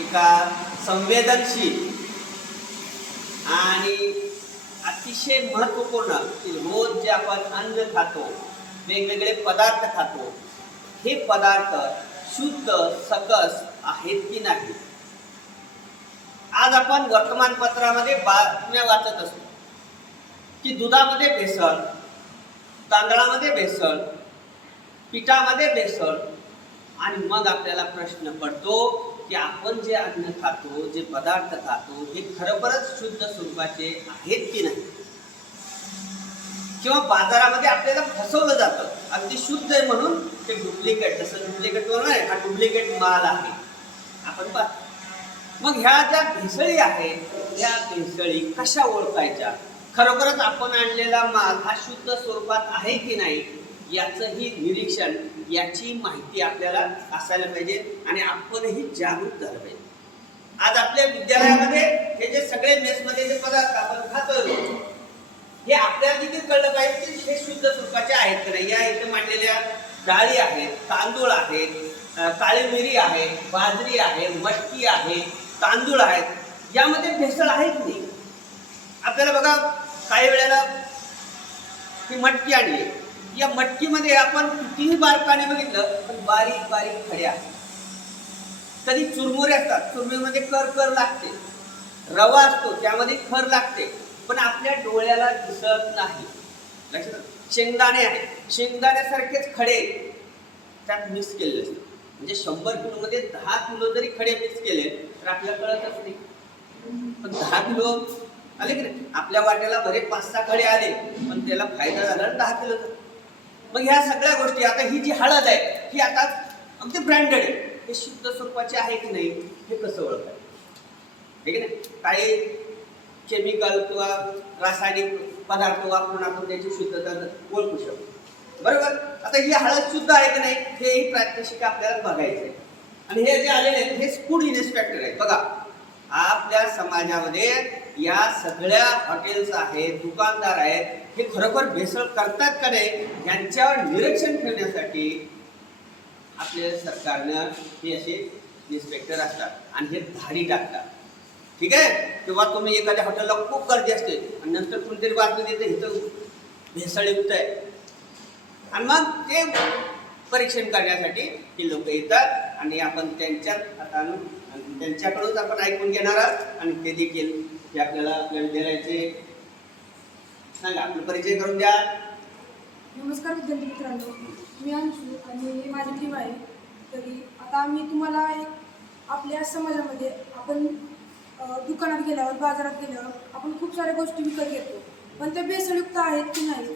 एका संवेदनशील आणि अतिशय महत्त्वपूर्ण की रोज जे आपण अन्न खातो, वेगवेगळे पदार्थ खातो, हे पदार्थ शुद्ध सकस आहेत की नाही. आज आपण वर्तमानपत्रामध्ये बातम्या वाचत असतो की दुधामध्ये भेसळ, तांदळामध्ये भेसळ, पिठामध्ये भेसळ, आणि मग आपल्याला प्रश्न पडतो की आपण जे अन्न खातो, जे पदार्थ खातो, हे खरोखरच शुद्ध स्वरूपाचे आहेत की नाही. किंवा बाजारामध्ये आपल्याला फसवलं जातं, अगदी शुद्ध आहे म्हणून ते डुप्लिकेट, जसं डुप्लिकेट नाही, हा डुप्लिकेट माल आहे आपण पाहतो. मग ह्या ज्या भेसळी आहेत, या भेसळी कशा ओळखायच्या, खरोखरच आपण आणलेला माल हा शुद्ध स्वरूपात आहे की नाही, याचंही निरीक्षण, याची माहिती आपल्याला असायला पाहिजे आणि आपणही जागरूक झालं पाहिजे. आज आपल्या विद्यालयामध्ये हे जे सगळे मेसमध्ये जे पदार्थ आपण खातो, हे आपल्याला देखील कळलं पाहिजे की हे शुद्ध स्वरूपाचे आहेत की नाही. या इथं मांडलेल्या डाळी आहेत, तांदूळ आहेत, काळी मिरी आहे, बाजरी आहे, मटकी आहे, तांदूळ आहेत, यामध्ये भेसळ आहे की नाही. आपल्याला बघा, काही वेळेला ही मटकी आणली, या मटकीमध्ये आपण कितीही बारकाने बघितलं पण बारीक बारीक खडे आहेत. कधी चुरमुरे असतात, चुरमुरीमध्ये कर कर लागते, रवा असतो त्यामध्ये खर लागते, पण आपल्या डोळ्याला दिसत नाही. लक्षात, शेंगदाणे आहे, शेंगदाण्यासारखेच खडे त्यात मिक्स केलेले असतात. म्हणजे 100 किलोमध्ये 10 किलो जरी खडे मिक्स केले तर आपल्याला कळतच नाही. पण 10 किलो आले की नाही, आपल्या वाट्याला बरे 5-6 खडे आले पण त्याला फायदा झाला 10 किलोचा. मग ह्या सगळ्या गोष्टी, आता ही जी हळद आहे ही आता अगदी ब्रँडेड आहे, हे शुद्ध स्वरूपाचे आहे की नाही हे कसं ओळखायचं, ठीक आहे ना. काही केमिकल किंवा रासायनिक पदार्थ वापरून आपण त्याची शुद्धता ओळखू शकतो, बरोबर. आता ही हळद शुद्ध आहे की नाही हेही प्रात्यक्षिक आपल्याला बघायचं आहे. आणि हे जे आलेले आहेत हे फूड इन्स्पेक्टर आहेत. बघा, आपल्या समाजामध्ये या सगळ्या हॉटेल्स आहेत, दुकानदार आहेत, हे खरोखर भेसळ करतात का नाही यांच्यावर निरीक्षण ठेवण्यासाठी आपल्या सरकारनं हे असे इन्स्पेक्टर असतात आणि हे धाडी टाकतात, ठीक आहे. तेव्हा तुम्ही एखाद्या हॉटेलला खूप गर्दी असते आणि नंतर कोणतरी बातमी देते इथं भेसळयुक्त आहे, आणि मग ते परीक्षण करण्यासाठी ही लोक येतात आणि आपण त्यांच्याच हातानं त्यांच्याकडूनच आपण ऐकून घेणार आहोत. आणि ते देखील हे आपल्याला आपल्या विद्यालयाचे सांगा, आपला परिचय करून द्या. नमस्कार विद्यार्थी मित्रांनो, मी अंशू आणि माझी टीम आहे. तरी आता मी तुम्हाला एक आपल्या समाजामध्ये आपण दुकानात गेल्यावर, बाजारात गेल्यावर आपण खूप साऱ्या गोष्टी विकत घेतो, पण त्या भेसळयुक्त आहेत की नाही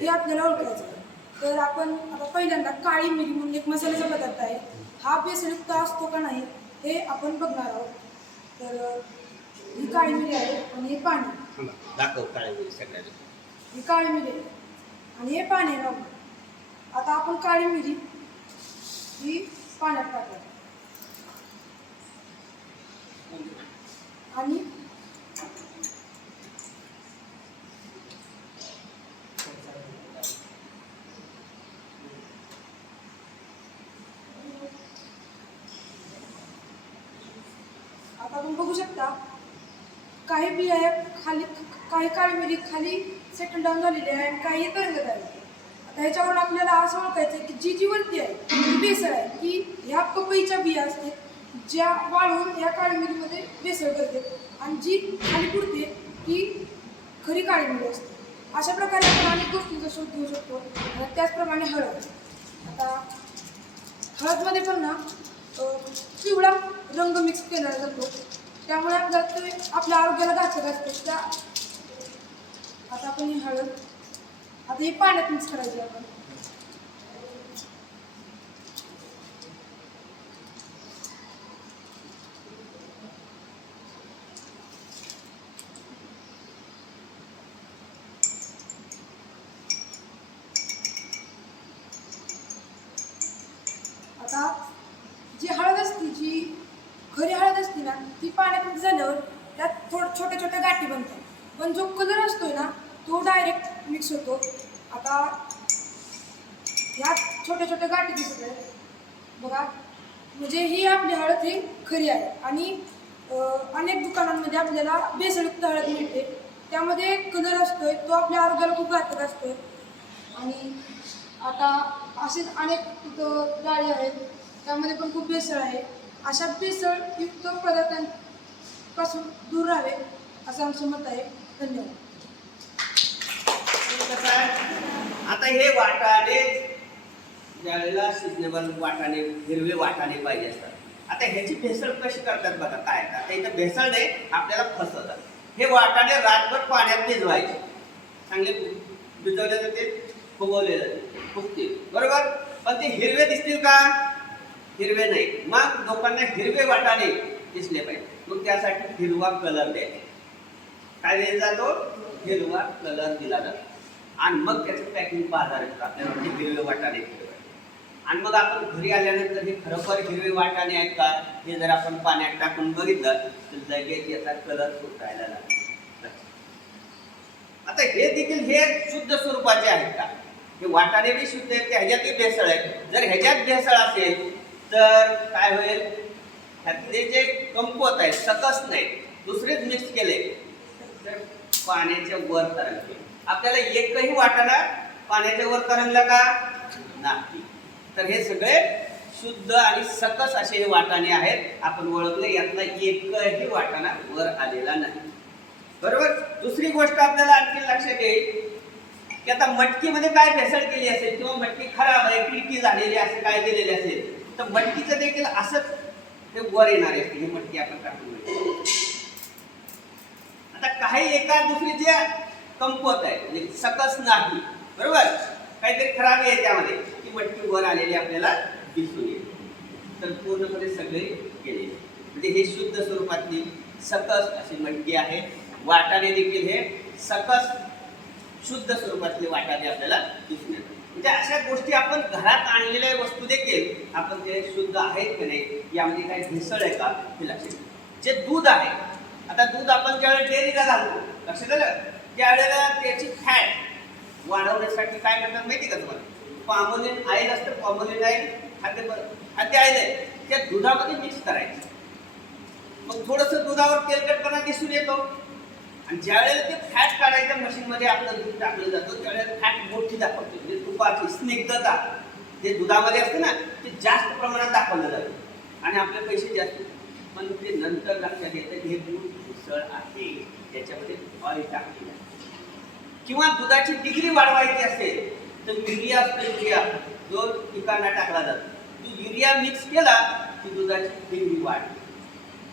हे आपल्याला ओळखायचं आहे. तर आपण आता पहिल्यांदा काळी मिरी म्हणून एक मसाल्याचा पदार्थ आहे, हा भेसळयुक्त असतो का नाही हे आपण बघणार आहोत. तर ही काळी मिरी आहे आणि हे पाणी, दाखव काळी मिरी सगळ्यात. ही काळी मिरी आहे आणि हे पाणी आहे. आता आपण काळी मिरी ही पाण्यात टाकायची आणि आता आपण बघू शकता काही बिया खाली, काही काळी मिरी खाली सेटल डाऊन झालेली आहे आणि काही तरंगत आहे. आता ह्याच्यावरून आपल्याला असं ओळखायचं आहे की जी जी वरती आहे ती भेसळ आहे, की ह्या पपईच्या बिया असतात ज्या वाळवून या काळी मिरीमध्ये भेसळ करते, आणि जी खाली पुरते ती खरी काळी मिरी असते. अशा प्रकारे आपण अनेक गोष्टींचा शोध घेऊ शकतो. आणि त्याचप्रमाणे हळद, आता हळदमध्ये पण ना पिवळा रंग मिक्स केला जातो, त्यामुळे आपल्या आरोग्याला घातक असते. त्या आता आपण ही हळद आता ही पाण्यात मिक्स करायची आपण. आता जी हळद असते, जी खरी हळद असते ना, ती पाण्यात मिक्स झाल्यावर त्यात छोट्या छोट्या गाठी बनतात, पण जो कलर असतोय ना तो डायरेक्ट मिक्स होतो. आता ह्या छोट्या छोट्या गाठी दिसत आहेत बघा, म्हणजे ही आपली हळद ही खरी आहे. आणि अनेक दुकानांमध्ये आपल्याला भेसळयुक्त हळद मिळते, त्यामध्ये कलर असतोय, तो आपल्या आरोग्याला खूप घातक असतोय. आणि आता असेच अनेक डाळी आहेत, त्यामध्ये पण खूप भेसळ आहे. अशा भेसळयुक्त पदार्थांपासून दूर राहावे असं आमचं मत आहे. धन्यवाद. कसं आहे, आता हे वाटाणे ज्यावेळेला सिजनेबल वाटाणे, हिरवे वाटाणे पाहिजे असतात. आता ह्याची भेसळ कशी करतात बघा. काय आता इथं भेसळ नाही, आपल्याला फसवतात. हे वाटाणे रातभर पाण्यात भिजवायचे, चांगले भिजवले जाते, फुगवले जाते, फुगतील बरोबर. पण ते हिरवे दिसतील का? हिरवे नाही. मग लोकांना हिरवे वाटाणे दिसले पाहिजे, मग त्यासाठी हिरवा कलर द्यायचा. काय दिला जातो? हिरवा कलर दिला जातो. आणि मग त्याचं पॅकिंग बाजारात येतं, आपल्याला म्हणजे हिरवे वाटाणे. आणि मग आपण घरी आल्यानंतर हे खरोखर हिरवे वाटाणे आहेत का, हे जर आपण पाण्यात टाकून बघितलं तर लगेच याचा कलर सुटायला लागतो. आता हे देखील हे शुद्ध स्वरूपाचे आहेत का? हे वाटाणे बी शुद्ध आहेत, ह्याच्यातही भेसळ आहे. जर ह्याच्यात भेसळ असेल तर काय होईल? ह्यातले जे कमकुवत आहेत, सकस नाही, दुसरेच मिक्स केले तर पाण्याच्या वर तरंगते. आपल्याला एकही वाटाणा पाण्याच्या वर तरंगला का? नाही. तर हे सगळे शुद्ध आणि सकस असे हे वाटाणे आहेत. आपण ओळखले, यातला एकही वाटाणा वर आलेला नाही, बरोबर. दुसरी गोष्ट आपल्याला आणखी लक्षात येईल की आता मटकीमध्ये काय भेसळ केली असेल किंवा मटकी खराब आहे, किडकी झालेली असे काय दिलेले असेल तर मटकीचं देखील असंच ते वर येणार आहे. ही मटकी आपण टाकून आता काही एका दुसरी जे कमकुवत आहे, म्हणजे सकस नाही, बरोबर, काहीतरी खराब आहे त्यामध्ये, ती मटकी वर आलेली आपल्याला दिसून येते. तर पूर्णपणे सगळे गेले. म्हणजे हे शुद्ध स्वरूपातली सकस अशी मटकी आहे. वाटाणे देखील हे सकस शुद्ध स्वरूपातले वाटाणे आपल्याला दिसून येतात. म्हणजे अशा गोष्टी आपण घरात आणलेल्या वस्तू देखील आपण ते शुद्ध आहेत की नाही, यामध्ये काही भेसळ आहे का हे लक्षात घ्या. जे दूध आहे, आता दूध आपण ज्यावेळेला डेअरीला घालतो, लक्षात आलं, त्यावेळेला त्याची फॅट वाढवण्यासाठी काय करतात माहिती का तुम्हाला? पामोलिन ऑइल असतं, पामोलिन ऑइल खाद्य ऑइल आहे, त्या दुधामध्ये मिक्स करायचं. मग थोडंसं दुधावर तेलकटपणा दिसून येतो. आणि ज्यावेळेला ते फॅट काढायच्या मशीनमध्ये आपलं दूध टाकलं जातं त्यावेळेला फॅट मोठी दाखवते, म्हणजे तुपाची स्निग्धता जे दुधामध्ये असते ना, ते जास्त प्रमाणात दाखवलं जातं आणि आपले पैसे जास्त. पण ते नंतर लक्षात येतं की हे दूध भेसळ आहे, त्याच्यामध्ये ऑइल टाकलेलं आहे. किंवा दुधाची डिग्री वाढवायची असेल तर युरिया असतो, युरिया जो पिकांना टाकला जातो, तो युरिया मिक्स केला की दुधाची डिग्री वाढते.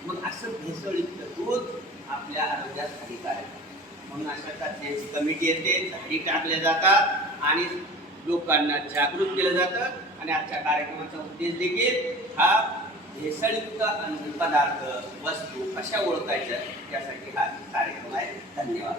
मग असं भेसळयुक्त दूध आपल्या आरोग्यास हानिकारक आहे. म्हणून अशा तज्ञांची कमिटी येते, झाडी टाकल्या जातात आणि लोकांना जागृत केलं जातं. आणि आजच्या कार्यक्रमाचा उद्देश देखील हा भेसळयुक्त अन्न पदार्थ, वस्तू कशा ओळखायच्या यासाठी हा कार्यक्रम आहे. धन्यवाद.